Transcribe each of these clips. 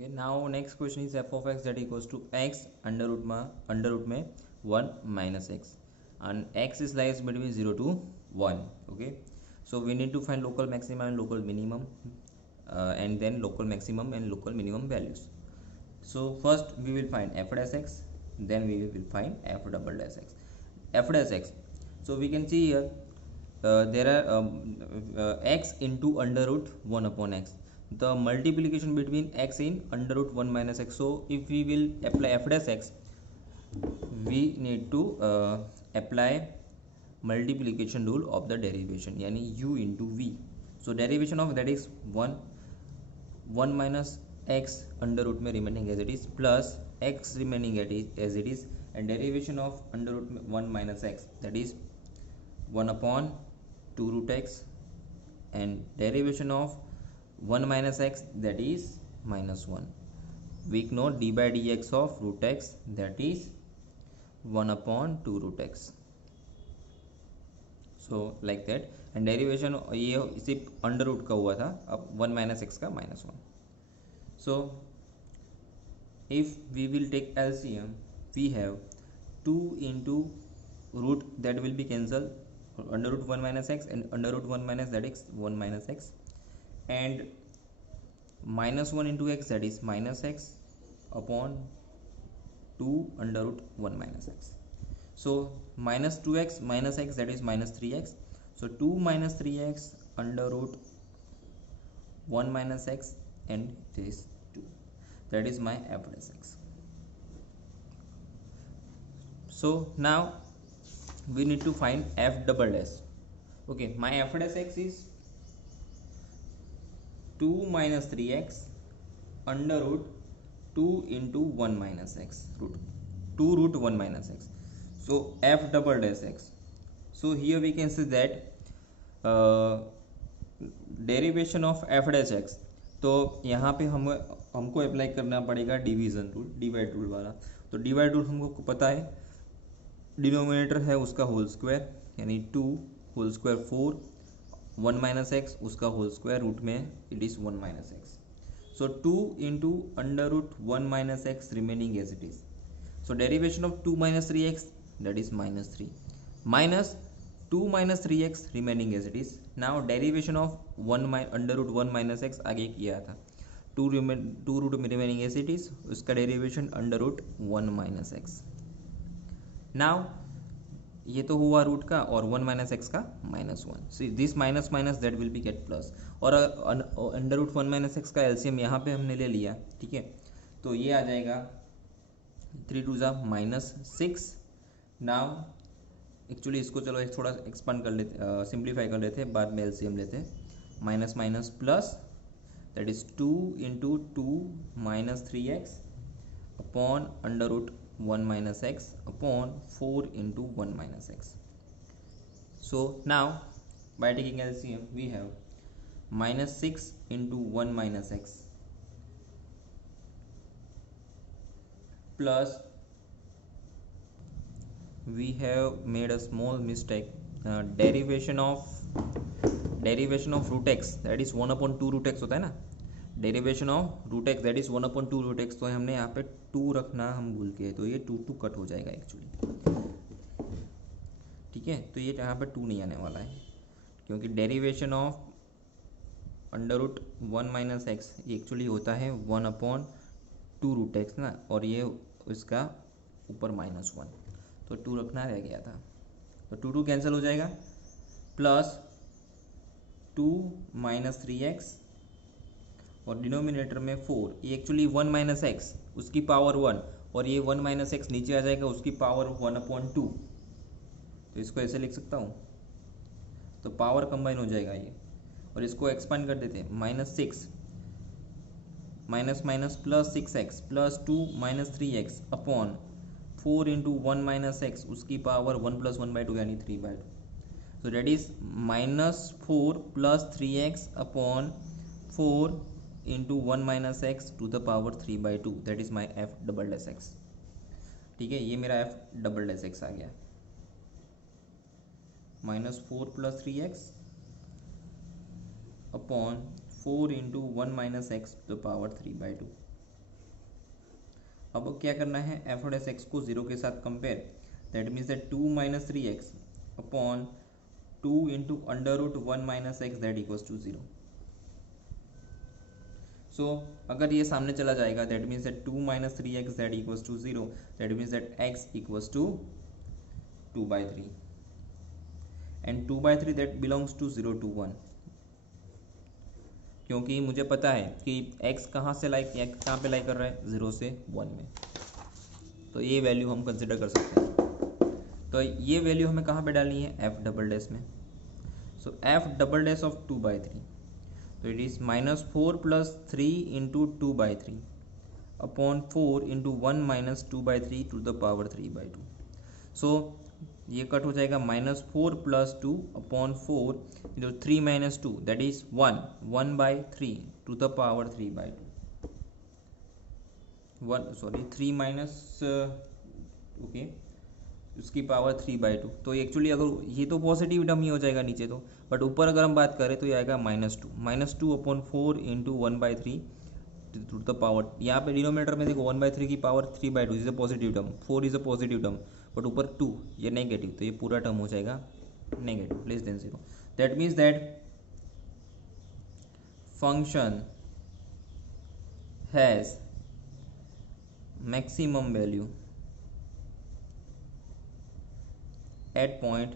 Okay, now next question is f of x that equals to x under root में 1 minus x and x is lies between 0 to 1. Okay, so we need to find local maximum and local minimum and then local maximum and local minimum values. So first we will find f dash x, then we will find f double dash x. F dash x, so we can see here there are x into under root 1 upon x, the multiplication between x in under root 1 minus x. So if we will apply f dash x, we need to apply multiplication rule of the derivation, yani u into v. So derivation of that is 1 minus x under root में remaining as it is plus x remaining as it is, and derivation of under root 1 minus x, that is 1 upon 2 root x, and derivation of 1 minus x, that is minus 1. We know d by dx of root x, that is 1 upon 2 root x. So like that, and derivation ये सिर्फ under root का हुआ था, अब 1 minus x का minus 1. So if we will take LCM, we have 2 into root, that will be cancelled, under root 1 minus x and under root 1 minus, that is 1 minus x, and minus 1 into x, that is minus x upon 2 under root 1 minus x. So minus 2x minus x, that is minus 3x. So 2 minus 3x under root 1 minus x, and this 2, that is my f dash x. So now we need to find f double dash. Okay, my f dash x is 2 minus 3x under root 2 into 1 minus x, root 2 root 1 minus x. So f double dash x. So here we can see that derivation of f dash x, तो यहाँ पे हमको apply करना पड़ेगा division rule, divide rule वाला. तो divide rule हमको पता है, डिनोमिनेटर है उसका होल स्क्वायर, यानी 2 होल स्क्वायर 4, 1 माइनस एक्स उसका होल स्क्वायर, रूट में it is 1 minus x. So 2 into under root 1 minus x remaining as it is. So derivation of 2 minus 3x, that is minus 3, minus 2 minus 3x remaining as it is. Now derivation of 1 under root 1 minus x आगे किया था, 2 root remaining as it is, उसका derivation under root 1 minus x. Now ये तो हुआ root का, और 1 minus x का minus 1. So this minus minus that will be get plus, और अंडर रूट 1 minus x का एलसीएम यहाँ पे हमने ले लिया, ठीक है. तो ये आ जाएगा 3 2 जा minus 6. नाउ एक्चुअली इसको चलो एक थोड़ा एक्सपांड कर लेते, सिंप्लीफाई कर लेते हैं, बाद में एलसीएम लेते हैं. Minus minus plus, that is 2 into 2 minus 3x upon under root 1 minus x upon 4 into 1 minus x. So now by taking LCM we have minus 6 into 1 minus x plus we have made a small mistake, derivation of root x, that is 1 upon 2 root x होता है ना, derivation of root x that is 1 upon 2 root x. तो हमने यहाँ पे 2 रखना हम भूल गए, तो ये 2 कट हो जाएगा एक्चुअली, ठीक है. तो ये यहाँ पे 2 नहीं आने वाला है, क्योंकि derivation of under root 1 minus x ये एक्चुअली होता है 1 अपॉन 2 रूट एक्स ना, और ये इसका ऊपर माइनस 1, तो 2 रखना रह गया था. तो 2 2 कैंसिल हो जाएगा, प्लस 2 माइनस 3x और डिनोमिनेटर में 4, ये एक्चुअली 1 माइनस एक्स उसकी पावर 1, और ये 1 माइनस एक्स नीचे आ जाएगा उसकी पावर 1 अपॉन 2. तो इसको ऐसे लिख सकता हूँ, तो पावर कंबाइन हो जाएगा ये, और इसको एक्सपांड कर देते हैं. Minus 6 minus minus plus 6x plus 2 minus 3x upon 4 into 1 minus x उसकी पावर 1 प्लस 1 बाई 2, यानी 3 by 2. So that is minus 4 plus 3x upon 4 into 1 minus x to the power 3 by 2, that is my f double dash x. ठीक है, ये मेरा f double dash x आ गया. Minus 4 plus 3x upon 4 into 1 minus x to the power 3 by 2. अब क्या करना है, एफ डैश एक्स को 0 के साथ compare, that means that 2 minus 3x upon 2 into under root 1 minus x that equals to 0। So अगर ये सामने चला जाएगा that means that 2 minus 3x that equals to 0, that means that x equals to 2/3 and 2/3 that belongs to 0 to 1, क्योंकि मुझे पता है कि x कहाँ से कहाँ पे लाई कर रहा है, 0 से 1 में, तो ये वैल्यू हम कंसिडर कर सकते हैं। तो ये वैल्यू हमें कहाँ पे डालनी है, f डबल डैश में। So f double dash of 2/3, तो it is -4 + 3 into 2/3 upon 4 into 1 minus 2/3 to the power 3/2। So ये कट हो जाएगा, -4 + 2 अपॉन 4 इंटू 3 - 2 that is 1/3 to the power 3/2। 3 minus okay उसकी पावर 3/2। तो एक्चुअली अगर ये तो पॉजिटिव टर्म ही हो जाएगा नीचे तो, बट ऊपर अगर हम बात करें तो ये आएगा -2 upon 4 into 1/3 to the power, यहाँ पे डिनोमिनेटर में देखो 1/3 की पावर 3/2 is a positive term, 4 is a positive term, but ऊपर 2 ये नेगेटिव, तो ये पूरा टर्म हो जाएगा negative less than 0। That means that function has maximum value at point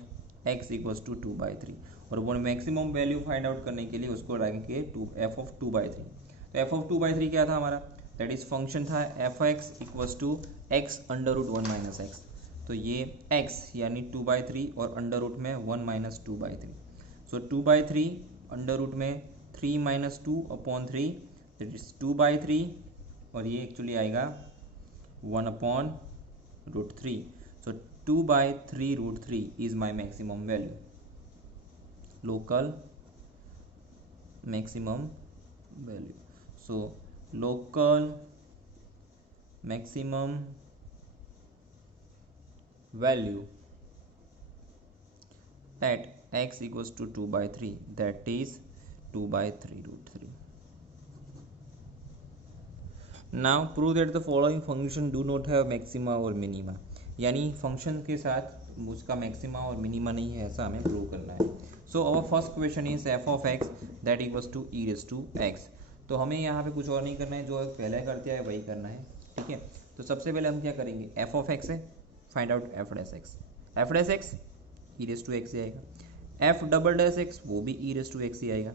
x equals to 2/3, और वो मैक्सिमम वैल्यू फाइंड आउट करने के लिए उसको रखेंगे f ऑफ 2/3। तो f ऑफ 2/3 क्या था हमारा, दैट इज फंक्शन था f(x) equals to x under root 1 minus x. तो ये x यानी 2/3 और अंडर रूट में 1 माइनस 2/3, सो 2/3 अंडर रूट में 3 माइनस 2 अपॉन 3 दैट इज 2/3, और ये एक्चुअली आएगा 1 upon root 3। So 2/3 root 3 is my maximum value, local maximum value. So local maximum value at x equals to 2/3, that is 2/3 root 3. Now prove that the following function do not have maxima or minima, यानी function के साथ उसका maxima और minima नहीं है, ऐसा हमें prove करना है। So our first question is f of x that equals to e raise to x। तो हमें यहाँ पे कुछ और नहीं करना है, जो पहले कर दिया है वही करना है, ठीक है। तो सबसे पहले हम क्या करेंगे, f ऑफ x है, find out f dash x, f dash x e raise to x ही आएगा, f डबल डैश x वो भी e रेज़ टू x ही आएगा।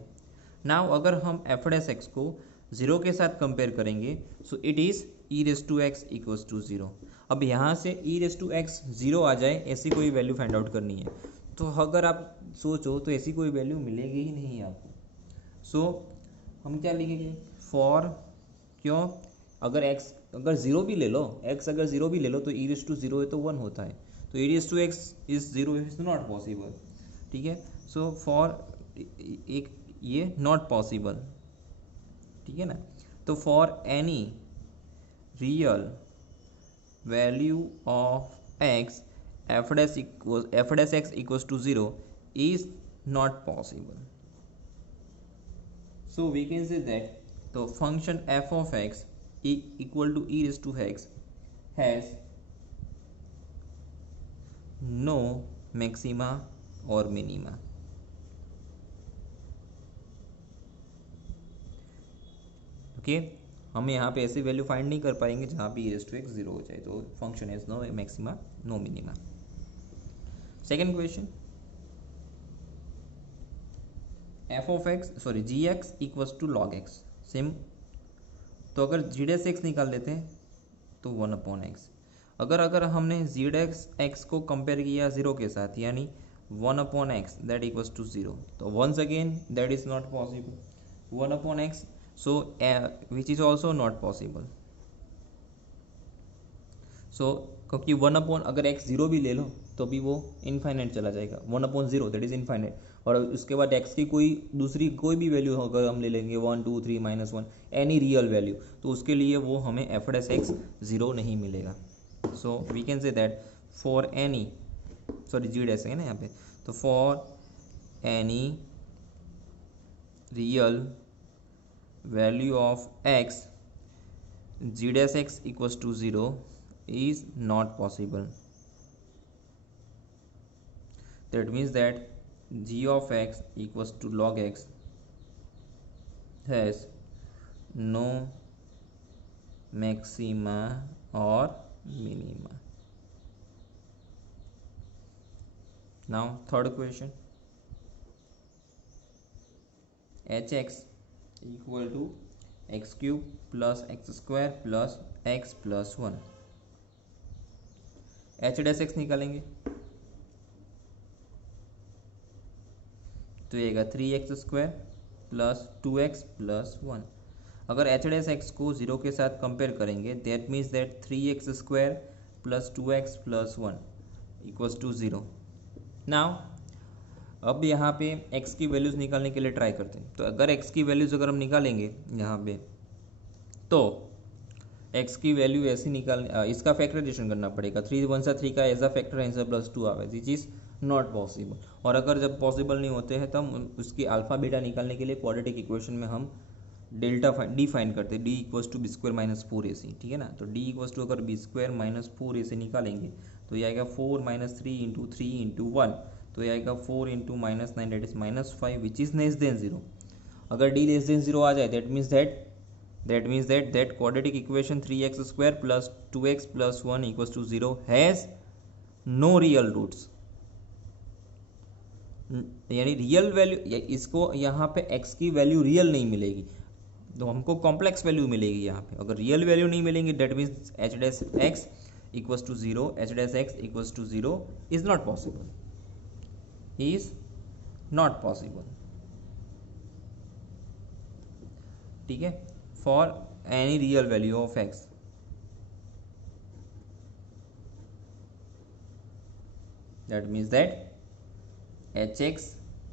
नाउ अगर हम f डैश x को 0 के साथ कंपेयर करेंगे, so it is e raise to x equals to 0। अब यहाँ से e रेज़ टू x 0 आ जाए, ऐसी कोई वैल्यू फाइंड आउट करनी है, तो अगर आप सोचो तो ऐसी कोई वैल्यू मिलेगी ही नहीं आपको। सो हम क्या लिखेंगे, फॉर क्यों, अगर x अगर 0 भी ले लो, x अगर 0 भी ले लो तो e रेज़ टू 0 है तो 1 होता है, तो e raise to x is 0 is not possible, ठीक है। सो फॉर एक ये नॉट पॉसिबल, ठीक है ना। तो for any real value of x f dash x equals to 0 is not possible. So we can say that the function f of x equal to e raised to x has no maxima or minima. Okay, हम यहाँ पे ऐसी value find नहीं कर पाएंगे जहाँ पे e raise to x 0 हो जाए, तो function is no maxima no minima. Second question, f of x g x equals to log x, same. तो अगर जी डैश x निकाल देते हैं तो 1 अपॉन x, अगर हमने जी डैश x को कंपेयर किया 0 के साथ, यानी 1 upon x that equals to 0, तो once again that is not possible, 1 upon x, so which is also not possible. so क्योंकि 1 अपॉन अगर x 0 भी ले लो तो भी वो इनफाइनाइट चला जाएगा, 1 अपॉन 0 दैट इज इनफाइनाइट, और उसके बाद x की दूसरी कोई भी वैल्यू अगर हम ले लेंगे 1 2 3 -1 एनी रियल वैल्यू, तो उसके लिए वो हमें f डैश x 0 नहीं मिलेगा। So we can say that for any g dash है ना यहाँ पे, तो for any real value of x g dash x equals to 0 is not possible. That means that g of x equals to log x has no maxima or minima. Now third question, hx equal to x cube plus x square plus x plus 1, h dash x निकालेंगे तो ये आएगा 3x square plus 2x plus 1। अगर H dash x को 0 के साथ compare करेंगे that means that 3x square plus 2x plus 1 equals to 0। Now अब यहाँ पे x की वैल्यूज़ निकालने के लिए ट्राई करते हैं। तो अगर x की वैल्यूज़ अगर हम निकालेंगे यहाँ पे तो x की वैल्यू ऐसी इसका फैक्टराइजेशन करना पड़ेगा। 3 1 सा 3 का as a factor answer plus 2 आवे, दिस इज नॉट पॉसिबल। और अगर जब पॉसिबल नहीं होते हैं तो हम उसकी अल्फा बीटा निकालने के लिए क्वाड्रेटिक इक्वेशन में हम डेल्टा डी फाइंड करते हैं, D equals to B square minus 4ac, ठीक है ना। तो डी इक्वल्स टू अगर बी स्क्वायर माइनस 4ac निकालेंगे तो ये आएगा 4 माइनस 3 इंटू 3 इंटू 1, तो ये आएगा 4 into minus 9 that is minus 5 which is less than 0। अगर डी लेस देन 0 आ जाए that means that quadratic equation 3x square plus 2x plus 1 equals to 0 has no real roots। यानी real value, इसको यहाँ पे x की value real नहीं मिलेगी तो हमको कॉम्प्लेक्स वैल्यू मिलेगी यहाँ पे। अगर रियल वैल्यू नहीं मिलेंगी that means h dash x equals to 0, h dash x equals to 0 is not possible, is not possible, ठीक है। For any real value of x, that means that hx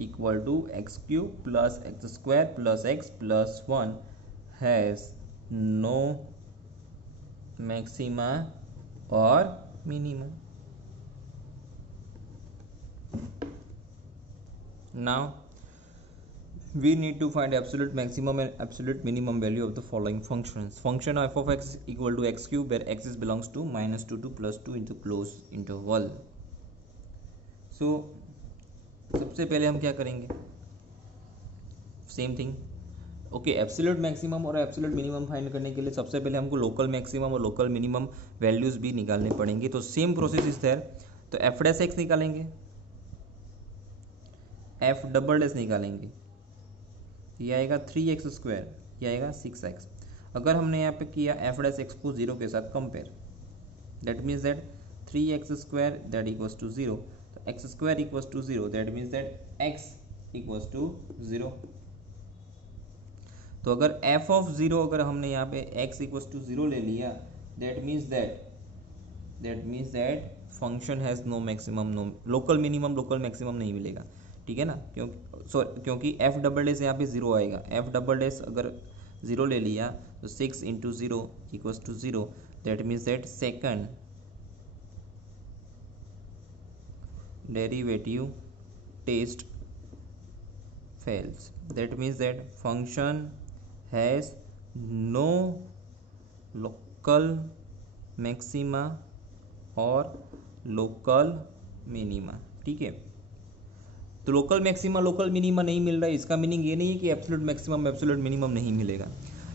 equal to x cube plus x square plus x plus 1 has no maxima or minima. Now we need to find absolute maximum and absolute minimum value of the following functions. Function f of x equal to x cube where x is belongs to minus 2 to plus 2 into close interval. So सबसे पहले हम क्या करेंगे, same thing. Okay, absolute maximum और absolute minimum find करने के लिए सबसे पहले हमको लोकल मैक्सिमम और लोकल मिनिमम वैल्यूज भी निकालने पड़ेंगे। तो सेम प्रोसेस इज देयर। तो एफ डैश एक्स निकालेंगे, एफ डबल डैश निकालेंगे, ये आएगा 3x स्क्वायर, ये आएगा 6x। अगर हमने यहाँ पे किया एफ डैश एक्स को 0 के साथ compare that means that 3x square that equals to 0, तो x square equals to 0 that means that x equals to 0। तो अगर f ऑफ 0 अगर हमने यहाँ पे x इक्वल्स टू 0 ले लिया that means that function has no maximum, no local minimum, local maximum नहीं मिलेगा, ठीक है ना। क्योंकि एफ डबल डैश यहाँ पे 0 आएगा। एफ डबल डैश अगर 0 ले लिया तो 6 into 0 equals to 0, that means that second derivative test fails. That means that function has no local maxima और लोकल मिनिमा, ठीक है। तो लोकल मैक्सिमा लोकल मिनिमा नहीं मिल रहा है, इसका मीनिंग ये नहीं है कि एब्सोल्यूट मैक्सिमम एब्सोल्यूट मिनिमम नहीं मिलेगा।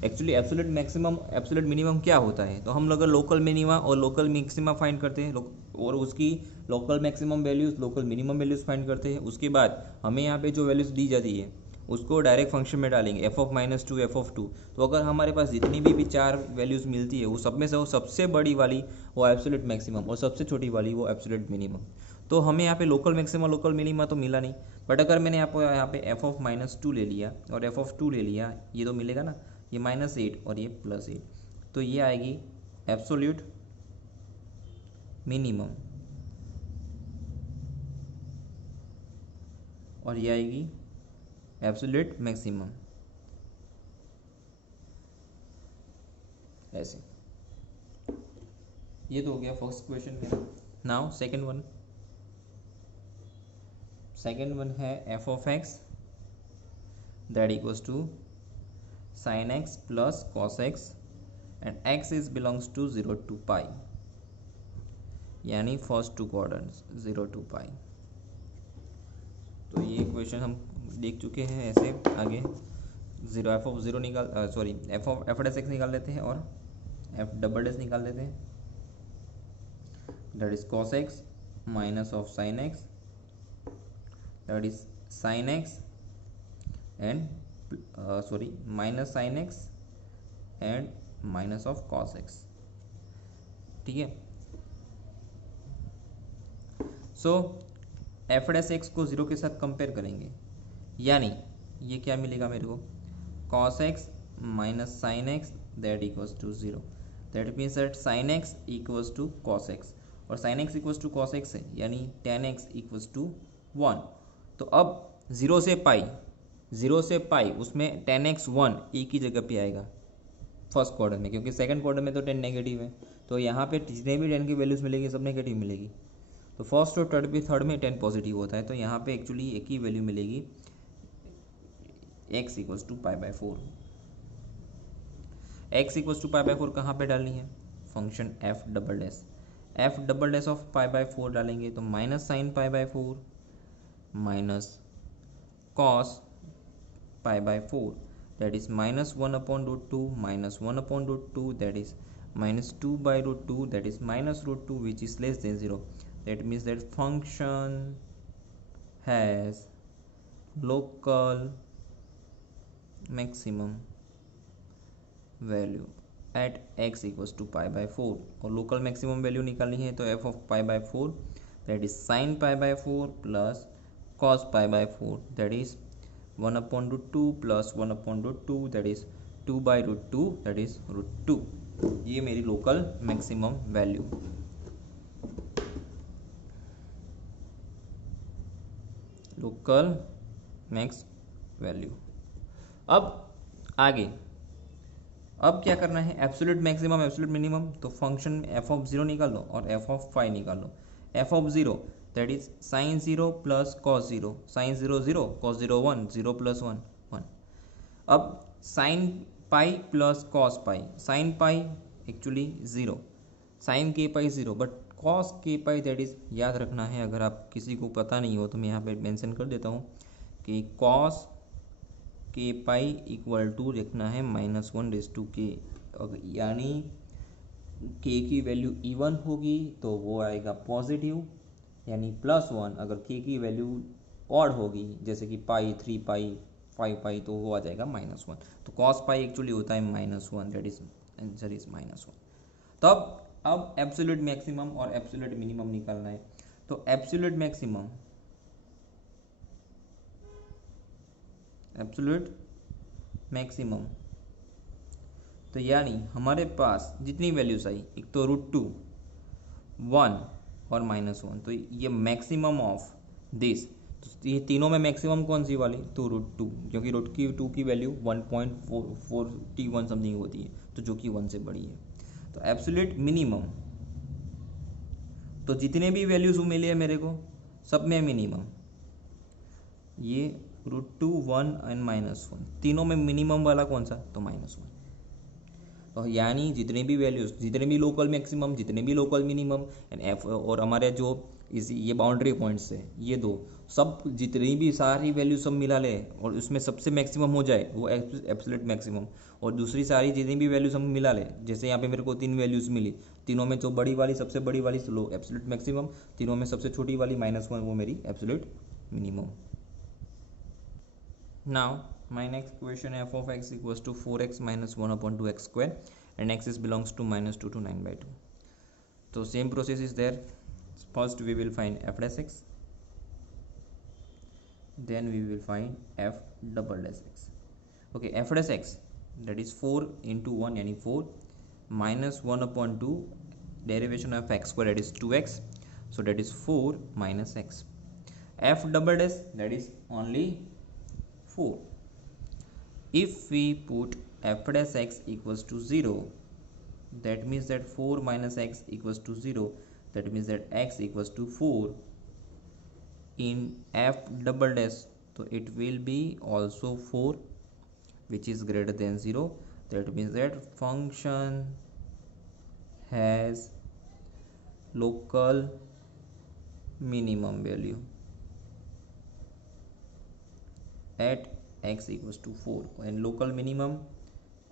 Actually absolute maximum absolute minimum क्या होता है, तो हम लोग लोकल मिनिमा और लोकल मैक्सिमा फाइंड करते हैं और उसकी local maximum values local minimum values find करते हैं। उसके बाद हमें यहाँ पे जो वैल्यूज़ दी जाती है उसको डायरेक्ट फंक्शन में डालेंगे, F of minus 2 F of 2। तो अगर हमारे पास जितनी भी 4 वैल्यूज़ मिलती है वो सब में से वो सबसे बड़ी वाली वो एब्सोल्यूट मैक्सिमम और सबसे छोटी वाली वो एब्सोल्यूट मिनिमम। तो हमें यहाँ पे लोकल मैक्सिमम लोकल मिनिमा तो मिला नहीं, बट अगर मैंने यहाँ पे एफ ऑफ माइनस 2 ले लिया और एफ ऑफ 2 ले लिया, ये तो मिलेगा ना, ये -8 और ये +8, तो ये आएगी एब्सोल्यूट मिनिमम और ये आएगी एब्सोल्यूट मैक्सिमम, ऐसे। ये तो हो गया फर्स्ट क्वेश्चन में। नाउ सेकंड वन है F of X that equals to sine X plus cos X and X is belongs to 0 to पाई, यानी फर्स्ट टू क्वाड्रेंट्स 0 to पाई। तो ये क्वेश्चन हम देख चुके हैं। ऐसे आगे जीरो एफ ऑफ जीरो निकाल सॉरी एफ डैश एक्स निकाल लेते हैं और एफ डबल डैश निकाल लेते हैं। That is cos x minus of sine x, that is sine x and sorry minus sine x and minus of cos x. ठीक है, सो एफ डैश एक्स को जीरो के साथ कंपेयर करेंगे, यानी ये क्या मिलेगा मेरे को, cos x minus sine x that equals to zero. That means that sine x equals to cos x, और sine x equals to cos x है, यानी tan x equals to one. तो अब जीरो से पाई उसमें टेन एक्स वन एक ही जगह पे आएगा फर्स्ट क्वार्टर में, क्योंकि सेकंड क्वार्टर में तो टेन नेगेटिव है, तो यहाँ पे जितने भी टेन की वैल्यूज मिलेगी सब नेगेटिव मिलेगी। तो फर्स्ट और थर्ड में टेन पॉजिटिव होता है, तो यहाँ पे एक्चुअली एक ही वैल्यू मिलेगी, x equals to pi by four. x equals to pi by four कहाँ पे डालनी है, function F double dash of pi by four डालेंगे तो minus sine pi by four minus cos pi by four, that is minus one upon root two minus one upon root two, that is minus 2 by root 2, that is minus root 2, which is less than 0. That means that function has local maximum value at x equals to pi by 4, और local maximum value निकालनी है तो f of pi by 4 that is sin pi by 4 plus cos pi by 4, that is 1 upon root 2 plus 1 upon root 2, that is 2 by root 2, that is root 2। ये मेरी local maximum value. Local max value. अब आगे अब क्या करना है, absolute maximum absolute minimum, तो function f of zero निकाल लो और एफ ऑफ फाइव निकाल लो। F of zero that is sine zero plus cos zero, sine zero zero cos zero one, zero plus one one. अब sine pi plus cos pi, sine pi actually zero, sine के pi zero, but cos के पाई that is याद रखना है। अगर आप किसी को पता नहीं हो तो मैं यहाँ पे मेंशन कर देता हूँ कि कॉस के पाई इक्वल टू रखना है माइनस वन रेज टू के, यानी के की वैल्यू इवन होगी तो वो आएगा पॉजिटिव यानी प्लस वन, अगर के की वैल्यू ऑड होगी जैसे कि पाई, थ्री पाई, फाइव पाई, तो वो आ जाएगा माइनस वन। तो कॉस पाई एक्चुअली होता है minus one, that is answer is minus one. तो अब एब्सोल्यूट मैक्सिमम और एब्सोल्यूट मिनिमम निकालना है। तो एब्सोल्यूट मैक्सिमम तो यानी हमारे पास जितनी वैल्यूज आई, एक तो रूट टू, वन और माइनस वन, तो ये मैक्सिमम ऑफ दिस, तो ये तीनों में मैक्सिमम कौन सी वाली, तो रूट टू, क्योंकि रूट की टू की वैल्यू 1.41 समथिंग होती है, तो जो कि वन से बड़ी है। तो एब्सोल्यूट मिनिमम, तो जितने भी वैल्यूज मिले हैं मेरे को सब में मिनिमम, ये root two, one and minus one, तीनों में मिनिमम वाला कौन सा, तो माइनस वन। तो यानी जितने भी वैल्यूज, जितने भी लोकल मैक्सिमम, जितने भी लोकल मिनिमम एंड एफ, और हमारे जो ये बाउंड्री पॉइंट्स है ये दो, सब जितनी भी सारी वैल्यू सब मिला ले और उसमें सबसे मैक्सिमम हो जाए वो एब्सोल्यूट मैक्सिमम, और दूसरी सारी जितनी भी वैल्यूज हम मिला ले, जैसे यहाँ पे मेरे को तीन वैल्यूज मिली, तीनों में जो बड़ी वाली सबसे बड़ी वाली लो एब्सोल्यूट मैक्सिमम, तीनों में सबसे छोटी वाली माइनस वन वो मेरी absolute minimum. Now my next question, f of x equals to 4x minus 1 upon 2x square and x is belongs to minus 2 to 9 by 2. So same process is there. First we will find f dash x, then we will find f double dash x. Okay, f dash x that is 4 into 1 yani 4 minus 1 upon 2 derivation of x square that is 2x, so that is 4 minus x. F double dash that is only 4. If we put f dash x equals to 0, that means that 4 minus x equals to 0, that means that x equals to 4 in f double dash, so it will be also 4 which is greater than 0, that means that function has local minimum value at x equals to 4, and local minimum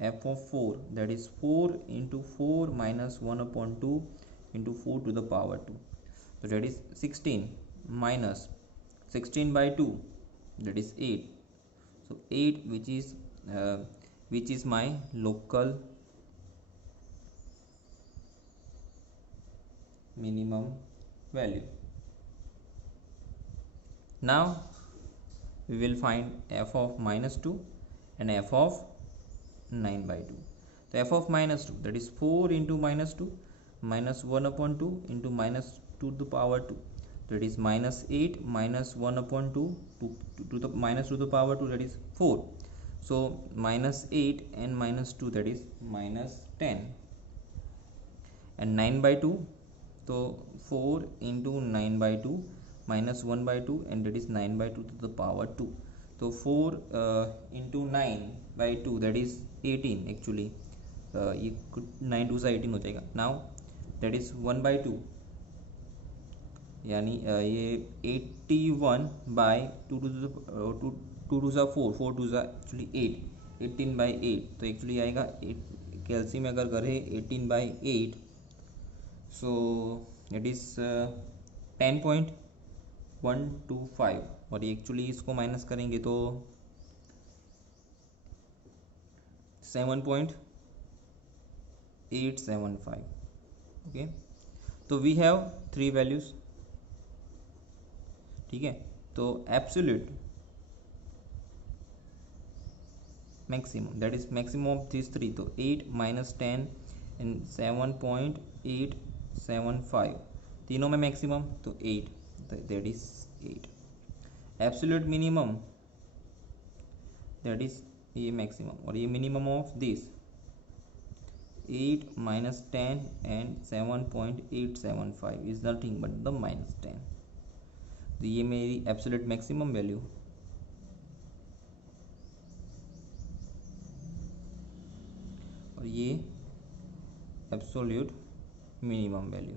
f of 4, that is 4 into 4 minus 1 upon 2 into 4 to the power 2, so that is 16 minus 16 by 2, that is 8, so 8 which is my local minimum value. Now we will find f of minus 2 and f of 9 by 2. So f of minus 2, that is 4 into minus 2 minus 1 upon 2 into minus 2 to the power 2, that is minus 8 minus 1 upon 2 to the minus 2 to the power 2, that is 4. So minus 8 and minus 2, that is minus 10, and 9 by 2, so 4 into 9 by 2 minus 1 by 2, and that is 9 by 2 to the power 2. So 4 into 9 by 2, that is 18 actually, ये 9 2 से 18 हो जाएगा. Now that is 1 by 2, यानी ये 81 by 2 to the 2 to the 4 4 to the actually 8 18 by 8, तो actually आएगा calcium अगर करें 18 by 8, so it is 10.125, और ये एक्चुअली इसको माइनस करेंगे तो 7.875. ओके, तो वी हैव 3 वैल्यूज. ठीक है, तो absolute maximum, that is maximum of this 3, तो 8 minus 10 एंड 7.875, तीनों में मैक्सिमम, तो 8, that is 8. Absolute minimum, that is ये मैक्सिमम, और ये minimum of this 8 minus 10 and 7.875 is nothing but the minus 10. तो ये मेरी एब्सोल्यूट मैक्सिमम वैल्यू, और ये एब्सोल्यूट मिनिमम वैल्यू.